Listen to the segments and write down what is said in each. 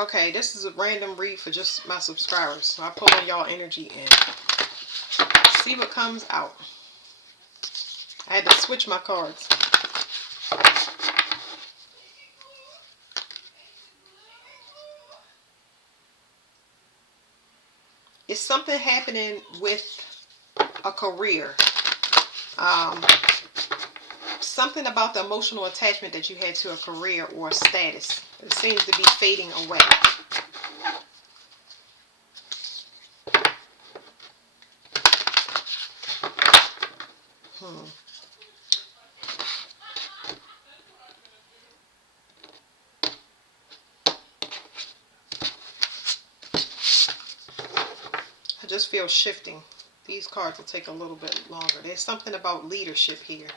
Okay, this is a random read for just my subscribers. So I pull on y'all energy and see what comes out. I had to switch my cards. It's something happening with a career. Something about the emotional attachment that you had to a career or a status. It seems to be fading away. I just feel shifting. These cards will take a little bit longer. There's something about leadership here.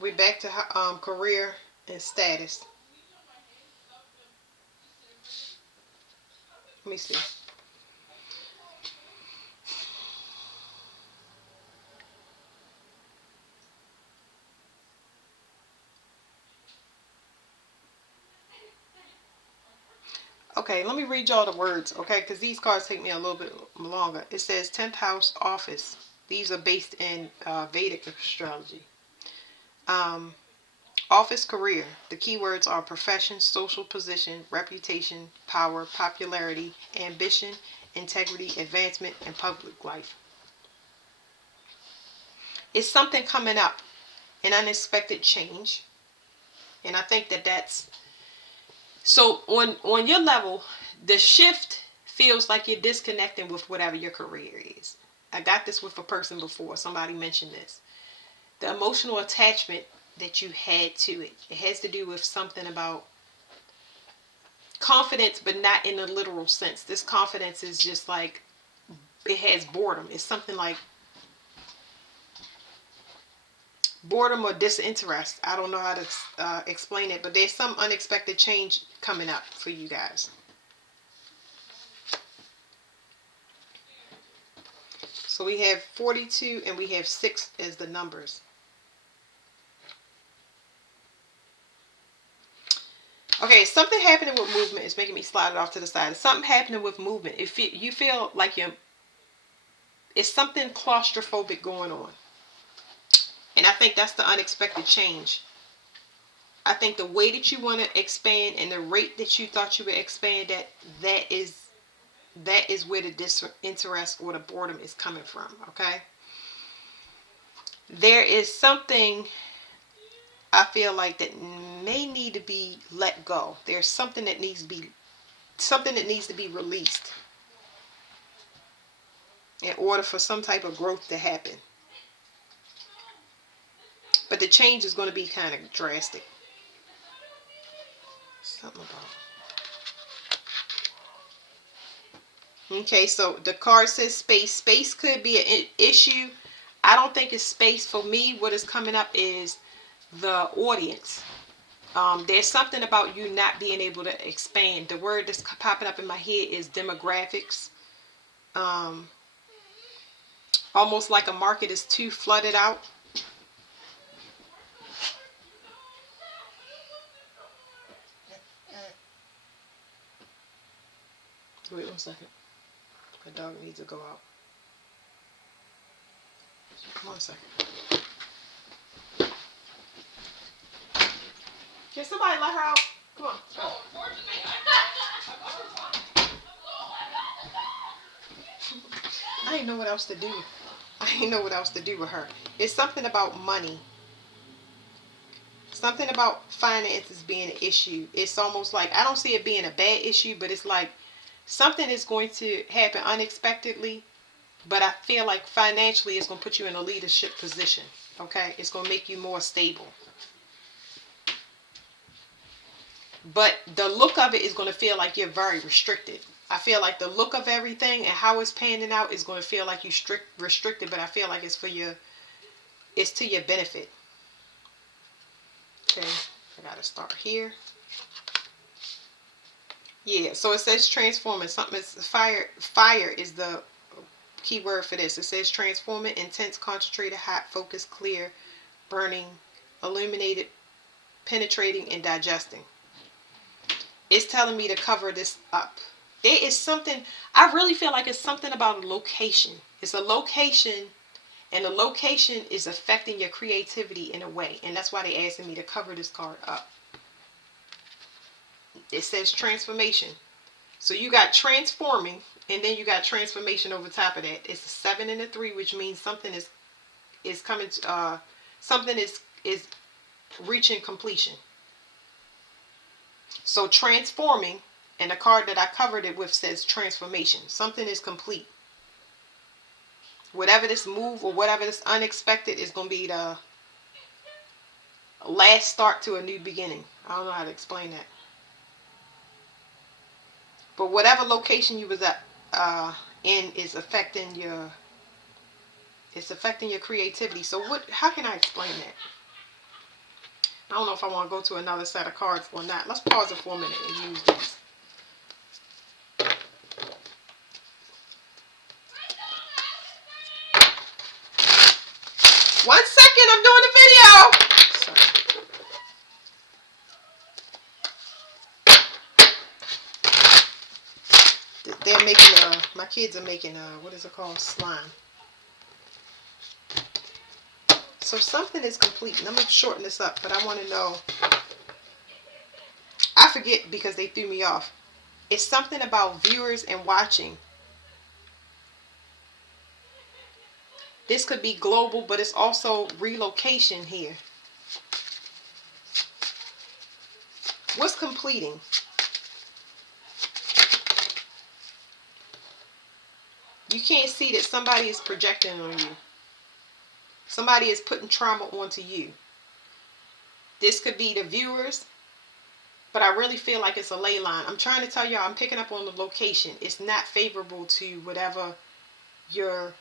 We're back to career and status. Let me see. Okay, let me read y'all the words, okay? Because these cards take me a little bit longer. It says 10th house office. These are based in Vedic astrology. Office career. The keywords are profession, social position, reputation, power, popularity, ambition, integrity, advancement, and public life. It's something coming up, an unexpected change. And I think that's so on your level, the shift feels like you're disconnecting with whatever your career is. I got this with a person before. Somebody mentioned this. The emotional attachment that you had to it. It has to do with something about confidence, but not in a literal sense. This confidence is just like, it has boredom. It's something like boredom or disinterest. I don't know how to explain it, but there's some unexpected change coming up for you guys. So we have 42 and we have 6 as the numbers. Okay, something happening with movement is making me slide it off to the side. It's something happening with movement. If you feel like it's something claustrophobic going on. And I think that's the unexpected change. I think the way that you want to expand and the rate that you thought you would expand at, that is where the disinterest or the boredom is coming from, okay? There is something I feel like that may need to be let go. There's something that needs to be released in order for some type of growth to happen. But the change is going to be kind of drastic. Something about. Okay, so the card says space. Space could be an issue. I don't think it's space for me. What is coming up is the audience. There's something about you not being able to expand. The word that's popping up in my head is demographics. Almost like a market is too flooded out. Wait 1 second. The dog needs to go out. 1 second. Can somebody let her out? Come on. Oh. I didn't know what else to do. I didn't know what else to do with her. It's something about money. Something about finances being an issue. It's almost like, I don't see it being a bad issue, but it's like something is going to happen unexpectedly. But I feel like financially it's going to put you in a leadership position. Okay? It's going to make you more stable. But the look of it is going to feel like you're very restricted. I feel like the look of everything and how it's panning out is going to feel like you're restricted, but I feel like it's to your benefit. Okay, I got to start here. Yeah, so it says transforming. Something is fire. Fire is the key word for this. It says transforming, intense, concentrated, hot, focused, clear, burning, illuminated, penetrating, and digesting. It's telling me to cover this up. There is something, I really feel like it's something about a location. It's a location, and the location is affecting your creativity in a way. And that's why they're asking me to cover this card up. It says transformation. So you got transforming, and then you got transformation over top of that. It's a 7 and a 3, which means something is coming to, something is reaching completion. So transforming, and the card that I covered it with says transformation. Something is complete. Whatever this move or whatever this unexpected is going to be the last start to a new beginning. I don't know how to explain that. But whatever location you was at in is affecting your creativity. So how can I explain that? I don't know if I want to go to another set of cards or not. Let's pause it for a minute and use this. One second, I'm doing a video. Sorry. They're making my kids are making what is it called? Slime. So something is complete. And I'm going to shorten this up, but I want to know. I forget because they threw me off. It's something about viewers and watching. This could be global, but it's also relocation here. What's completing? You can't see that somebody is projecting on you. Somebody is putting trauma onto you. This could be the viewers, but I really feel like it's a ley line. I'm trying to tell y'all, I'm picking up on the location. It's not favorable to whatever your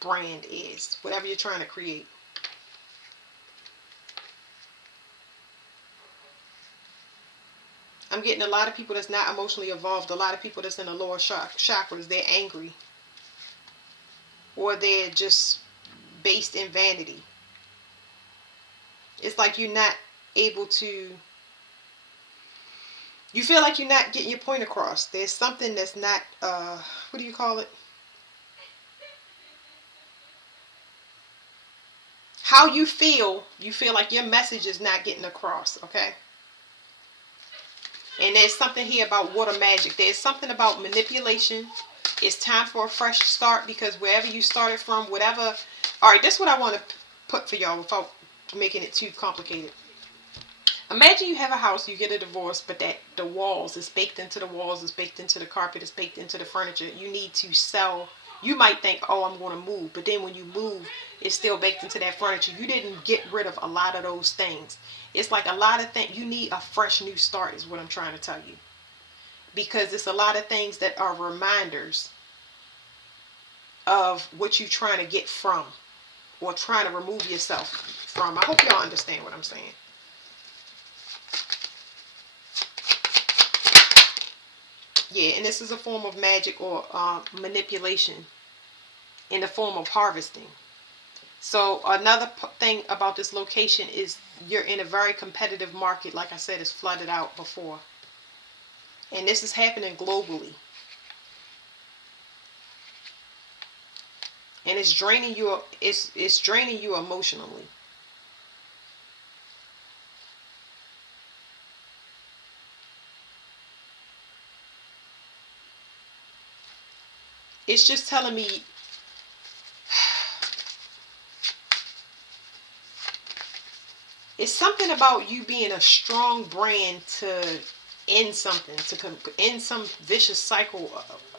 brand is, whatever you're trying to create. I'm getting a lot of people that's not emotionally evolved, a lot of people that's in the lower chakras. They're angry, or they're just based in vanity. It's like you're not able to, you feel like you're not getting your point across. There's something that's not, what do you call it? How you feel like your message is not getting across, okay? And there's something here about water magic. There's something about manipulation. It's time for a fresh start, because wherever you started from, whatever. All right, this is what I want to put for y'all without making it too complicated. Imagine you have a house, you get a divorce, but that the walls is baked into the walls, is baked into the carpet, is baked into the furniture. You need to sell. You might think, oh, I'm going to move. But then when you move, it's still baked into that furniture. You didn't get rid of a lot of those things. It's like a lot of things. You need a fresh new start is what I'm trying to tell you. Because it's a lot of things that are reminders of what you're trying to get from, or trying to remove yourself from. I hope y'all understand what I'm saying. Yeah, and this is a form of magic or manipulation in the form of harvesting. So another thing about this location is you're in a very competitive market. Like I said, it's flooded out before. And this is happening globally. And it's draining you, it's draining you emotionally. It's just telling me it's something about you being a strong brand to end something, to end some vicious cycle.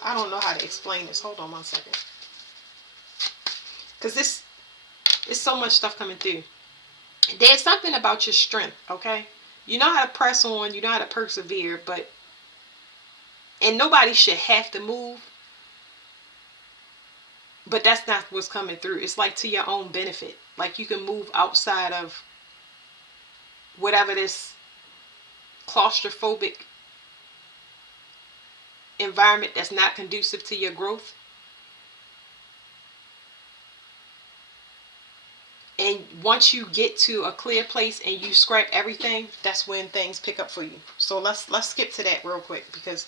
I don't know how to explain this. Hold on one second. Because this is so much stuff coming through. There's something about your strength, okay? You know how to press on, you know how to persevere, and nobody should have to move. But that's not what's coming through. It's like to your own benefit. Like you can move outside of whatever this claustrophobic environment that's not conducive to your growth. And once you get to a clear place and you scrap everything, that's when things pick up for you. So let's skip to that real quick, because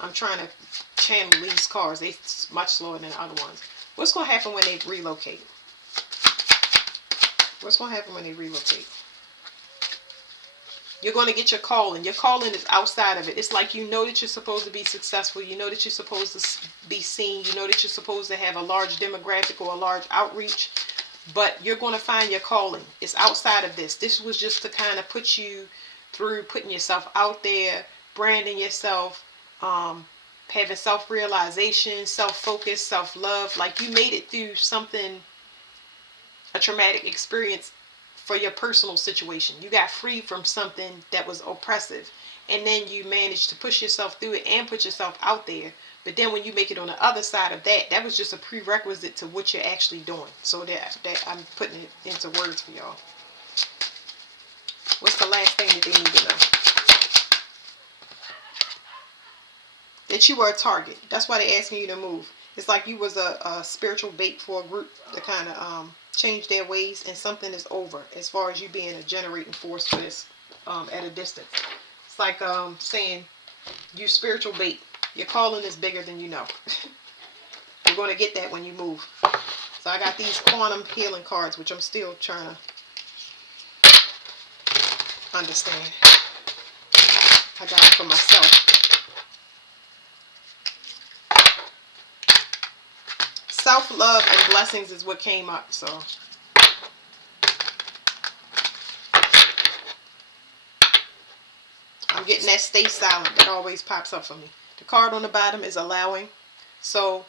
I'm trying to channel these cards. They're much slower than the other ones. What's going to happen when they relocate? What's going to happen when they relocate? You're going to get your calling. Your calling is outside of it. It's like you know that you're supposed to be successful. You know that you're supposed to be seen. You know that you're supposed to have a large demographic or a large outreach. But you're going to find your calling. It's outside of this. This was just to kind of put you through putting yourself out there, branding yourself, having self-realization, self-focus, self-love. Like you made it through something, a traumatic experience for your personal situation. You got free from something that was oppressive, and then you managed to push yourself through it and put yourself out there. But then when you make it on the other side of that, that was just a prerequisite to what you're actually doing. So that I'm putting it into words for y'all. What's the last thing that they need to know? That you were a target. That's why they're asking you to move. It's like you was a spiritual bait for a group to kind of change their ways, and something is over as far as you being a generating force for this at a distance. It's like saying you spiritual bait. Your calling is bigger than you know. You're going to get that when you move. So I got these quantum healing cards, which I'm still trying to understand. I got them for myself. Self-love and blessings is what came up. So I'm getting that stay silent. That always pops up for me. The card on the bottom is allowing. So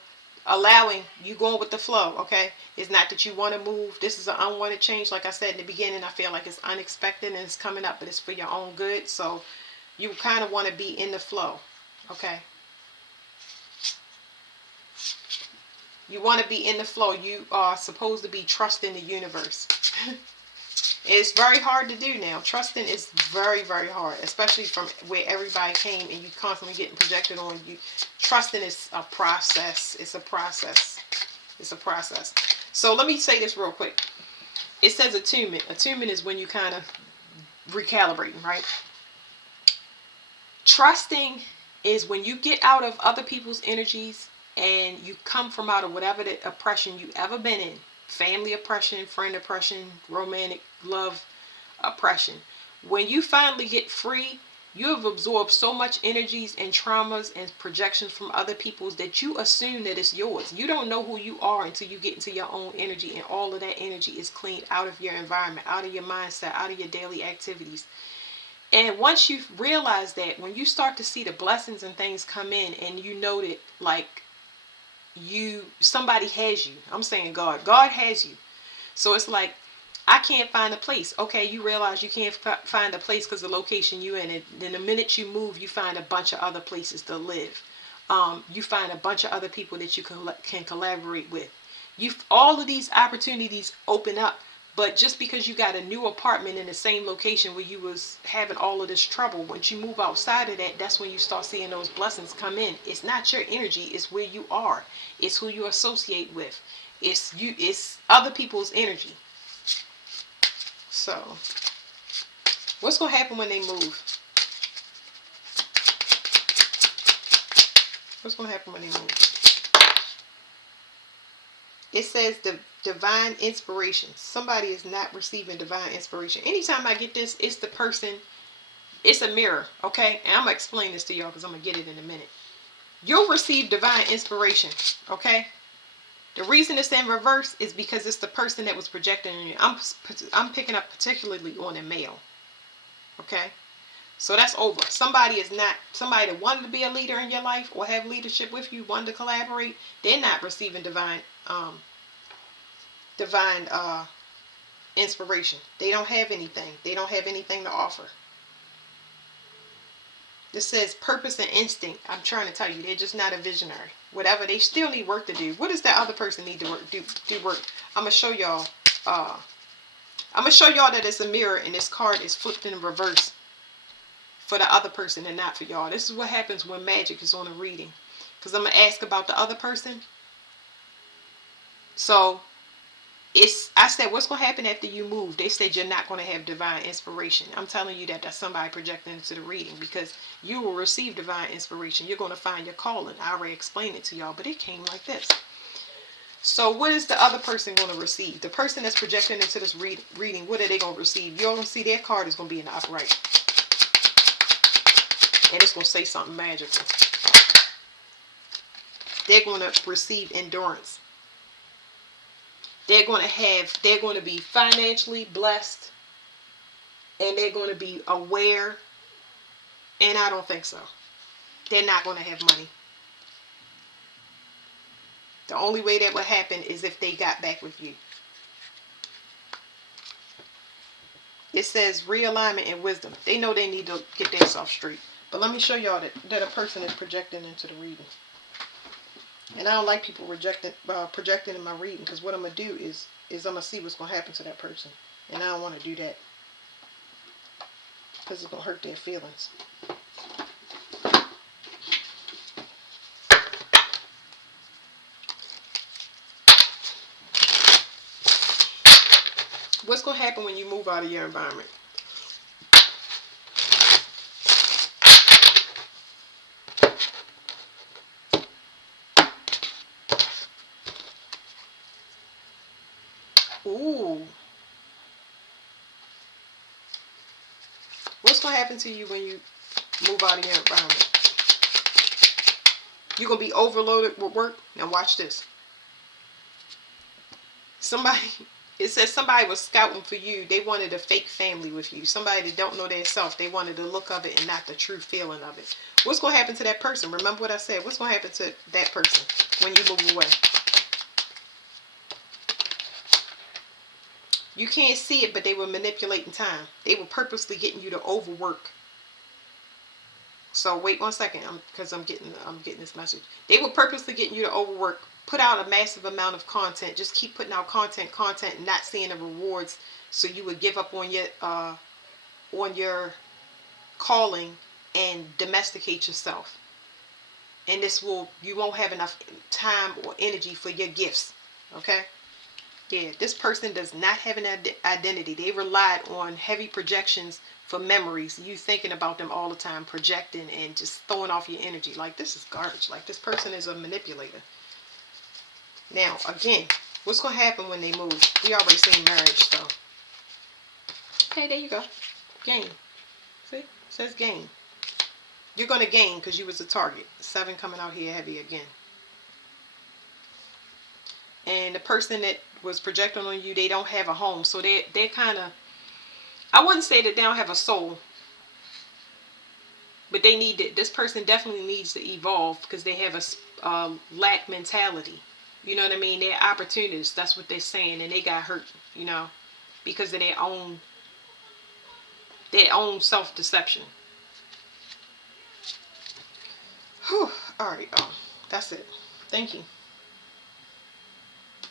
allowing, you going with the flow, okay? It's not that you want to move. This is an unwanted change. Like I said in the beginning, I feel like it's unexpected and it's coming up, but it's for your own good. So you kind of want to be in the flow, okay? You want to be in the flow. You are supposed to be trusting the universe. It's very hard to do now. Trusting is very, very hard, especially from where everybody came and you constantly getting projected on you. Trusting is a process. It's a process. It's a process. So let me say this real quick. It says attunement. Attunement is when you kind of recalibrating, right? Trusting is when you get out of other people's energies and you come from out of whatever the oppression you ever been in. Family oppression, friend oppression, romantic love oppression. When you finally get free, you have absorbed so much energies and traumas and projections from other people's that you assume that it's yours. You don't know who you are until you get into your own energy, and all of that energy is cleaned out of your environment, out of your mindset, out of your daily activities. And once you realize that, when you start to see the blessings and things come in, and you know that like somebody has you. I'm saying God has you. So it's like, I can't find a place. Okay, you realize you can't find a place because the location you in. And then the minute you move, you find a bunch of other places to live. You find a bunch of other people that you can collaborate with. All of these opportunities open up. But just because you got a new apartment in the same location where you was having all of this trouble, once you move outside of that, that's when you start seeing those blessings come in. It's not your energy, it's where you are. It's who you associate with. It's other people's energy. So, what's going to happen when they move? What's going to happen when they move? It says the divine inspiration. Somebody is not receiving divine inspiration. Anytime I get this, it's the person, it's a mirror, okay? And I'm going to explain this to y'all because I'm going to get it in a minute. You'll receive divine inspiration, okay? The reason it's in reverse is because it's the person that was projecting on you. I'm picking up particularly on a male, okay? So that's over. Somebody that wanted to be a leader in your life or have leadership with you, wanted to collaborate, they're not receiving divine inspiration. They don't have anything. They don't have anything to offer. This says purpose and instinct. I'm trying to tell you, they're just not a visionary. Whatever, they still need work to do. What does that other person need to do work? I'm gonna show y'all. I'm gonna show y'all that it's a mirror and this card is flipped in reverse for the other person and not for y'all. This is what happens when magic is on a reading. Because I'm gonna ask about the other person. So I said, what's going to happen after you move? They said you're not going to have divine inspiration. I'm telling you that that's somebody projecting into the reading, because you will receive divine inspiration. You're going to find your calling. I already explained it to y'all, but it came like this. So what is the other person going to receive? The person that's projecting into this reading, what are they going to receive? You're going to see their card is going to be in the upright. And it's going to say something magical. They're going to receive endurance. They're going to be financially blessed, and they're going to be aware. And I don't think so. They're not going to have money. The only way that would happen is if they got back with you. It says realignment and wisdom. They know they need to get themselves straight. But let me show y'all that a person is projecting into the reading. And I don't like people projecting in my reading, because what I'm going to do is I'm going to see what's going to happen to that person. And I don't want to do that, because it's going to hurt their feelings. What's going to happen when you move out of your environment? Ooh. What's going to happen to you when you move out of your environment? You're going to be overloaded with work. Now watch this. It says somebody was scouting for you. They wanted a fake family with you. Somebody that don't know their self. They wanted the look of it and not the true feeling of it. What's going to happen to that person? Remember what I said. What's going to happen to that person when you move away? You can't see it, but they were manipulating time. They were purposely getting you to overwork. So wait 1 second, because I'm getting this message. They were purposely getting you to overwork. Put out a massive amount of content. Just keep putting out content, and not seeing the rewards. So you would give up on your calling and domesticate yourself. And you won't have enough time or energy for your gifts. Okay? Yeah, this person does not have an identity. They relied on heavy projections for memories. You thinking about them all the time, projecting and just throwing off your energy. Like, this is garbage. Like, this person is a manipulator. Now, again, what's going to happen when they move? We already seen marriage, so. Okay, there you go. Gain. See? It says gain. You're going to gain because you was a target. 7 coming out here heavy again. And the person that was projecting on you, they don't have a home. So they're kind of, I wouldn't say that they don't have a soul. But this person definitely needs to evolve, because they have a lack mentality. You know what I mean? They're opportunists. That's what they're saying. And they got hurt, because of their own self-deception. Whew. All right. That's it. Thank you.